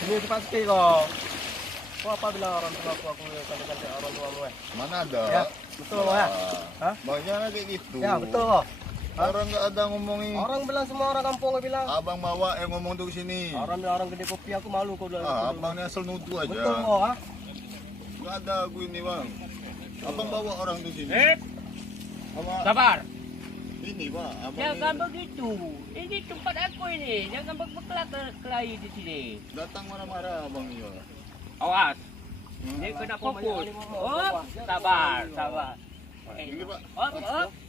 Ini cepat sekali kok. Kok apa bilang orang tua aku ganti orang tua gue? Mana ada? Ya, betul kok ya? Hah? Banyak kayak gitu. Ya, betul kok. Orang nggak ada ngomongin. Orang bilang semua orang kampung bilang. Abang bawa yang ngomong tuh ke sini. Orang bilang orang gede kopi aku malu kok udah. Abang ini asal nuduh aja. Betul kok, ha? Nggak ada aku ini bang. Abang bawa orang tuh sini. Sabar. Ini pak. Abang Jangan ini begitu. Ini tempat aku ini. Jangan berkelahi di sini. datang marah-marah abang ini. Pak. Awas. Ini kena fokus. Oh, sabar, sabar. Ini pak. Op.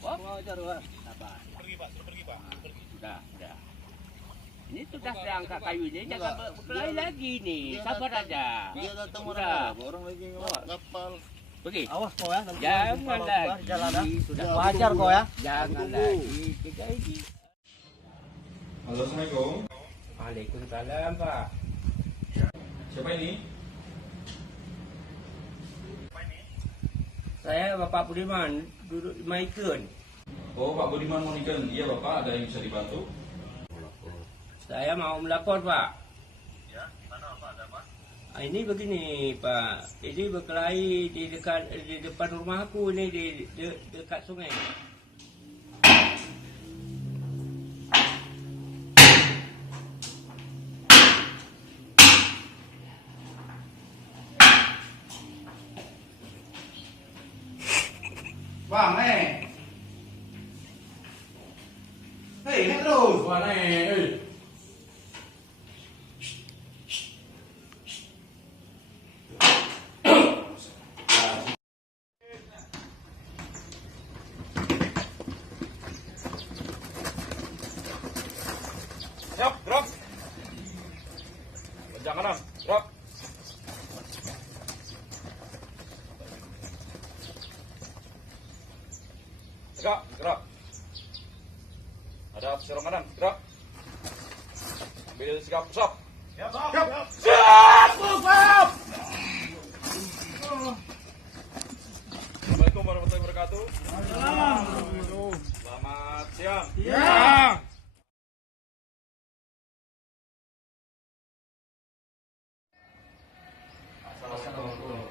Wajar, Pak. Sabar. Pergi pak. Sudah. Ini sudah saya angkat kayu ini. Jangan berkelahi lagi nih. Sabar aja. Dia datang Sudah. marah-marah. Orang lagi ngawat kapal. Pergi. Awas kok ya. Nanti Jangan di jalan, ha? lagi. Sudah Wajar kok ya. Jangan lagi. Tiga ini. Halo, Assalamualaikum. Waalaikumsalam, Pak. Siapa ini? Saya Bapak Budiman, duduk di Maikun. Oh, Pak Budiman Moniken. Iya, Bapak, ada yang bisa dibantu? Saya mau melapor, Pak. Ya, gimana Pak? Ada apa? Ini begini, Pak. Ini berkelahi di depan rumahku ini di dekat sungai. Bang, Hei, terus. Wah, nih. Siap, drop. Jangan kanan, drop. Gerak. Ada serong kanan, gerak. Ambil sikap pusat. Siap. Assalamualaikum warahmatullahi wabarakatuh. Selamat siang. Ya. Assalamualaikum.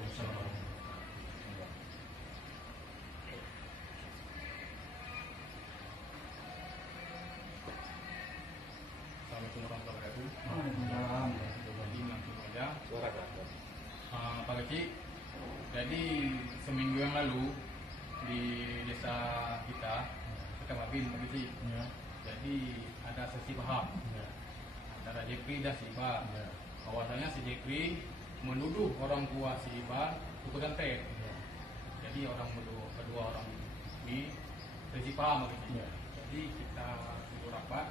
Pak Kecik, jadi seminggu yang lalu di desa kita Mabin, Pak Kecik, jadi ada sesi paham antara Jepri dan si Iba. Bahwasanya si Jepri menuduh orang tua si Iba itu santet. Jadi kedua orang ini sesi paham, Pak Kecik. Jadi kita dulu rapat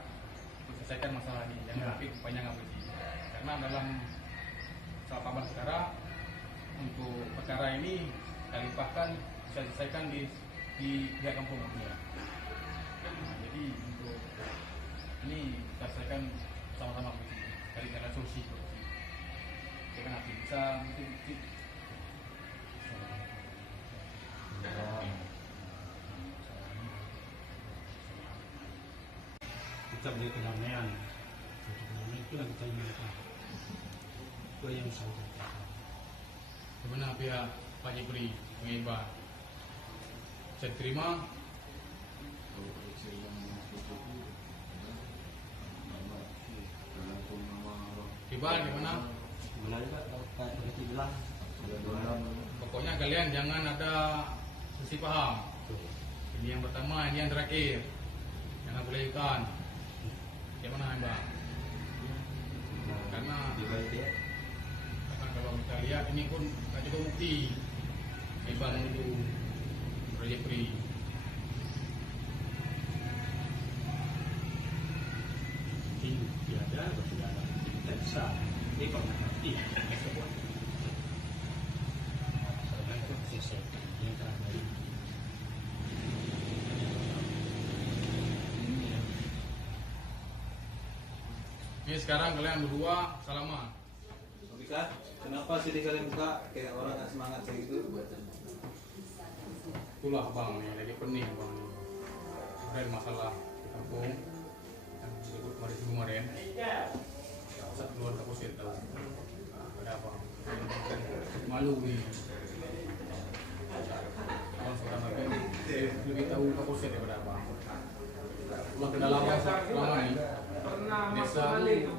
untuk selesaikan masalah ini, jangan sampai kepanjangan, Pak Kecik. Karena dalam soal kabar sekarang untuk perkara ini kita limpahkan bisa diselesaikan di pihak kampung. Nah, jadi untuk ini kita selesaikan sama-sama dari jalan solusi. Kita nanti bisa mungkin kita beri kedamaian. Itu yang kita inginkan. Itu yang saya katakan. bagaimana pihak Pak Jepri mengiba bisa diterima. Iba gimana? Pokoknya kalian jangan ada sisi paham. Ini yang pertama, ini yang terakhir. Jangan boleh ikan. Gimana Mbak? Karena kalau kita lihat ini pun tak cukup bukti. Iba menuduh proyek Pri. Tiada bersaudara kita bisa dihormati sebuah karena itu selesaikan yang terakhir. Ini sekarang kalian berdua salaman. Bisa? Kenapa sih kalian buka kayak orang nggak semangat kayak gitu? Itulah bang nih lagi pening bang. Ada masalah di kampung yang disebut kemarin. desa itu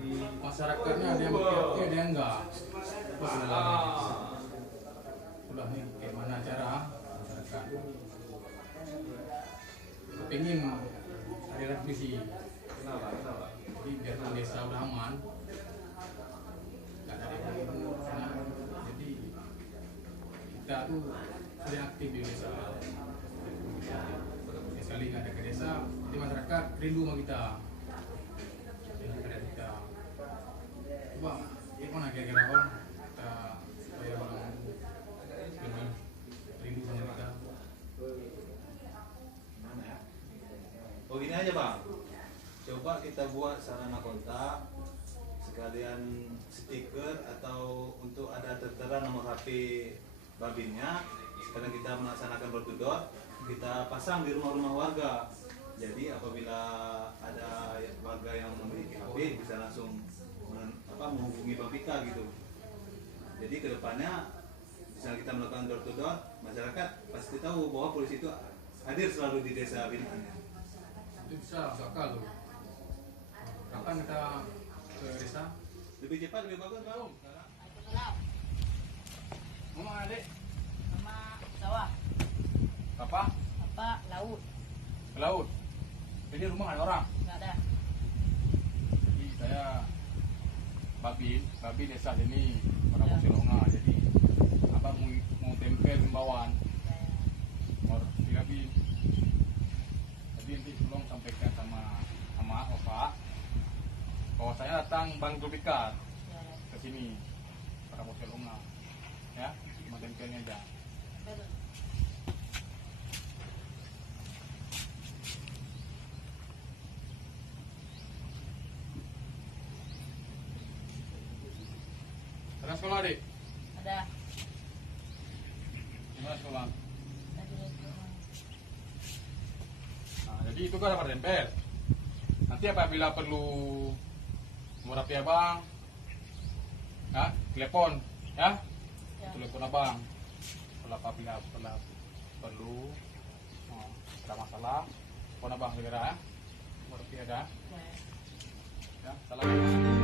di masyarakatnya ada yang berpihak, ada yang enggak. Apa sebenarnya? Udah nih, kayak mana cara masyarakat kepingin ada revisi. Jadi biar desa udah aman, nggak ada yang sana. Jadi kita tuh sering aktif di desa. Sekali nggak ada ke desa, jadi masyarakat rindu sama kita. Coba, gimana kira-kira orang kita supaya orang lebih rindu sama kita? Gimana ya? Oh gini aja bang, coba kita buat sarana kontak sekalian stiker atau untuk ada tertera nomor HP babinnya. Sekarang kita melaksanakan door to door, kita pasang di rumah-rumah warga. Jadi apabila ada warga yang memiliki HP bisa langsung menghubungi Babika gitu. Jadi kedepannya misalnya kita melakukan door to door, masyarakat pasti tahu bahwa polisi itu hadir selalu di desa binaannya. Itu bisa masuk akal tuh. Kapan kita ke desa? Lebih cepat lebih bagus bang. Mama adik, Sama sawah, apa? apa laut, Ke laut. Ini rumah ada orang. nggak ada. Jadi saya babi desa sini pada Silonga. Jadi abang mau tempel himbauan nomor 3 bi. Jadi nanti tolong sampaikan sama Bapak bahwa saya datang Bang Babika Ya, ke sini pada Silonga. Ya, cuma tempelnya aja. betul. Ada sekolah adik? Ada. Gimana sekolah? Tadi itu. Nah, jadi itu kan ada tempel. Nanti apabila perlu nomor HP abang, ya, telepon, ya, Ya. telepon abang. Kalau apabila perlu, ada masalah, telepon abang segera, ya. Nomor HP ada, Ya. ya. Salam.